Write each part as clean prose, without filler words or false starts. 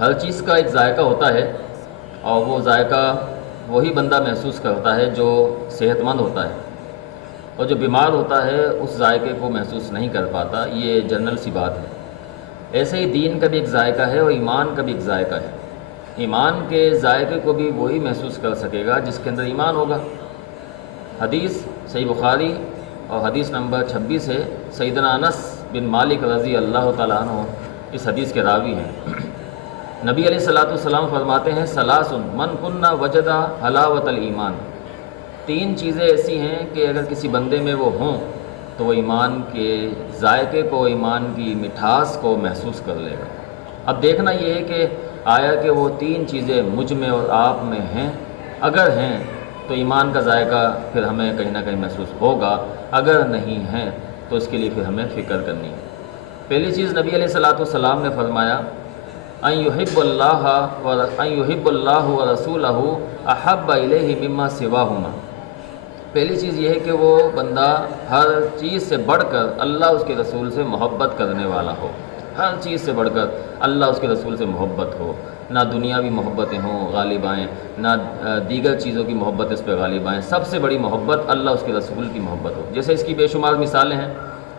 ہر چیز کا ایک ذائقہ ہوتا ہے، اور وہ ذائقہ وہی بندہ محسوس کرتا ہے جو صحت مند ہوتا ہے، اور جو بیمار ہوتا ہے اس ذائقے کو محسوس نہیں کر پاتا۔ یہ جنرل سی بات ہے۔ ایسے ہی دین کا بھی ایک ذائقہ ہے اور ایمان کا بھی ایک ذائقہ ہے۔ ایمان کے ذائقے کو بھی وہی محسوس کر سکے گا جس کے اندر ایمان ہوگا۔ حدیث صحیح بخاری اور حدیث نمبر 26 ہے، سیدنا انس بن مالک رضی اللہ تعالیٰ عنہ اس حدیث کے راوی ہیں۔ نبی علیہ الصلوۃ والسلام فرماتے ہیں ثلاث من کن وجد حلاوت الایمان، تین چیزیں ایسی ہیں کہ اگر کسی بندے میں وہ ہوں تو وہ ایمان کے ذائقے کو، ایمان کی مٹھاس کو محسوس کر لے گا۔ اب دیکھنا یہ ہے کہ آیا کہ وہ تین چیزیں مجھ میں اور آپ میں ہیں؟ اگر ہیں تو ایمان کا ذائقہ پھر ہمیں کہیں نہ کہیں محسوس ہوگا، اگر نہیں ہے تو اس کے لیے پھر ہمیں فکر کرنی ہے۔ پہلی چیز نبی علیہ الصلوۃ والسلام نے فرمایا ان یحب اللہ ورسولہ احب الیہ مما سواہما۔ پہلی چیز یہ ہے کہ وہ بندہ ہر چیز سے بڑھ کر اللہ اس کے رسول سے محبت کرنے والا ہو، ہر چیز سے بڑھ کر اللہ اس کے رسول سے محبت ہو، نہ دنیاوی محبتیں ہوں غالب آئیں، نہ دیگر چیزوں کی محبت اس پہ غالب آئیں، سب سے بڑی محبت اللہ اس کے رسول کی محبت ہو۔ جیسے اس کی بے شمار مثالیں ہیں۔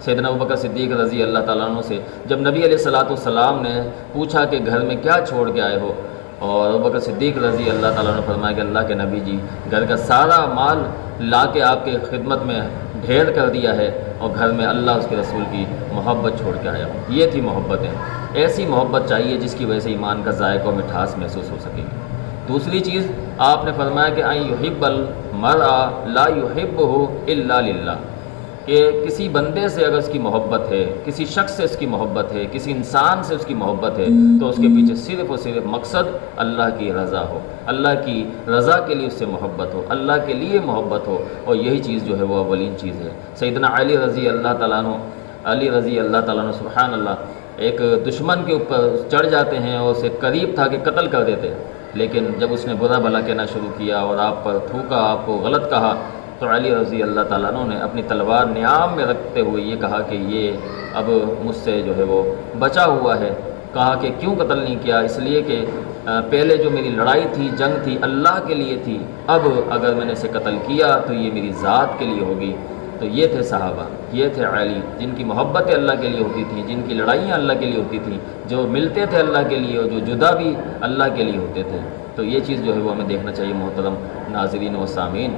سیدنا ابوبکر صدیق رضی اللہ تعالیٰ عنہ سے جب نبی علیہ الصلوۃ والسلام نے پوچھا کہ گھر میں کیا چھوڑ کے آئے ہو، اور ابوبکر صدیق رضی اللہ تعالیٰ نے فرمایا کہ اللہ کے نبی جی گھر کا سارا مال لا کے آپ کے خدمت میں ڈھیر کر دیا ہے، اور گھر میں اللہ اس کے رسول کی محبت چھوڑ کے آیا ہوں۔ یہ تھی محبتیں۔ ایسی محبت چاہیے جس کی وجہ سے ایمان کا ذائقہ و مٹھاس محسوس ہو سکے گی۔ دوسری چیز آپ نے فرمایا کہ ان یحب المرء لا یحبہ الا للہ، کہ کسی بندے سے اگر اس کی محبت ہے، کسی شخص سے اس کی محبت ہے، کسی انسان سے اس کی محبت ہے، تو اس کے پیچھے صرف اور صرف مقصد اللہ کی رضا ہو، اللہ کی رضا کے لیے اس سے محبت ہو، اللہ کے لیے محبت ہو، اور یہی چیز جو ہے وہ اولین چیز ہے۔ سیدنا علی رضی اللہ تعالیٰ عنہ سبحان اللہ ایک دشمن کے اوپر چڑھ جاتے ہیں اور اسے قریب تھا کہ قتل کر دیتے، لیکن جب اس نے برا بھلا کہنا شروع کیا اور آپ پر تھوکا، آپ کو غلط کہا، تو علی رضی اللہ تعالیٰ عنہ نے اپنی تلوار نیام میں رکھتے ہوئے یہ کہا کہ یہ اب مجھ سے جو ہے وہ بچا ہوا ہے۔ کہا کہ کیوں قتل نہیں کیا؟ اس لیے کہ پہلے جو میری لڑائی تھی، جنگ تھی، اللہ کے لیے تھی، اب اگر میں نے اسے قتل کیا تو یہ میری ذات کے لیے ہوگی۔ تو یہ تھے صحابہ، یہ تھے علی، جن کی محبتیں اللہ کے لیے ہوتی تھیں، جن کی لڑائیاں اللہ کے لیے ہوتی تھیں، جو ملتے تھے اللہ کے لیے اور جو جدا بھی اللہ کے لیے ہوتے تھے۔ تو یہ چیز جو ہے وہ ہمیں دیکھنا چاہیے محترم ناظرین و سامعین۔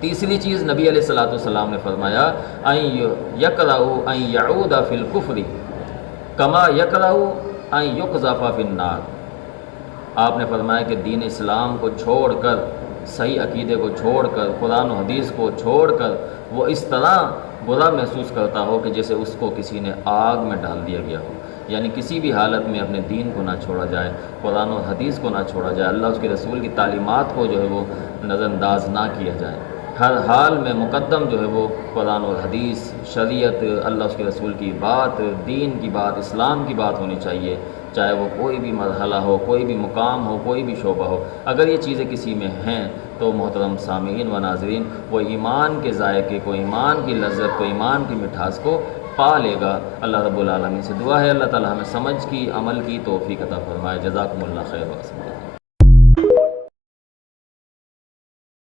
تیسری چیز نبی علیہ الصلوۃ والسلام نے فرمایا ان یکرہ ان یعود فی الکفر کما یکرہ ان یقذف فی النار۔ آپ نے فرمایا کہ دین اسلام کو چھوڑ کر، صحیح عقیدے کو چھوڑ کر، قرآن و حدیث کو چھوڑ کر وہ اس طرح برا محسوس کرتا ہو کہ جیسے اس کو کسی نے آگ میں ڈال دیا گیا ہو۔ یعنی کسی بھی حالت میں اپنے دین کو نہ چھوڑا جائے، قرآن و حدیث کو نہ چھوڑا جائے، اللہ اس کے رسول کی تعلیمات کو جو ہے وہ نظر انداز نہ کیا جائے۔ ہر حال میں مقدم جو ہے وہ قرآن و حدیث، شریعت، اللہ اس کے رسول کی بات، دین کی بات، اسلام کی بات ہونی چاہیے، چاہے وہ کوئی بھی مرحلہ ہو، کوئی بھی مقام ہو، کوئی بھی شعبہ ہو۔ اگر یہ چیزیں کسی میں ہیں تو محترم سامعین و ناظرین وہ ایمان کے ذائقے کو، ایمان کی لذت کو، ایمان کی مٹھاس کو پا لے گا۔ اللہ رب العالمین سے دعا ہے اللہ تعالی ہمیں سمجھ کی، عمل کی توفیق عطا فرمائے۔ جزاکم اللہ خیر و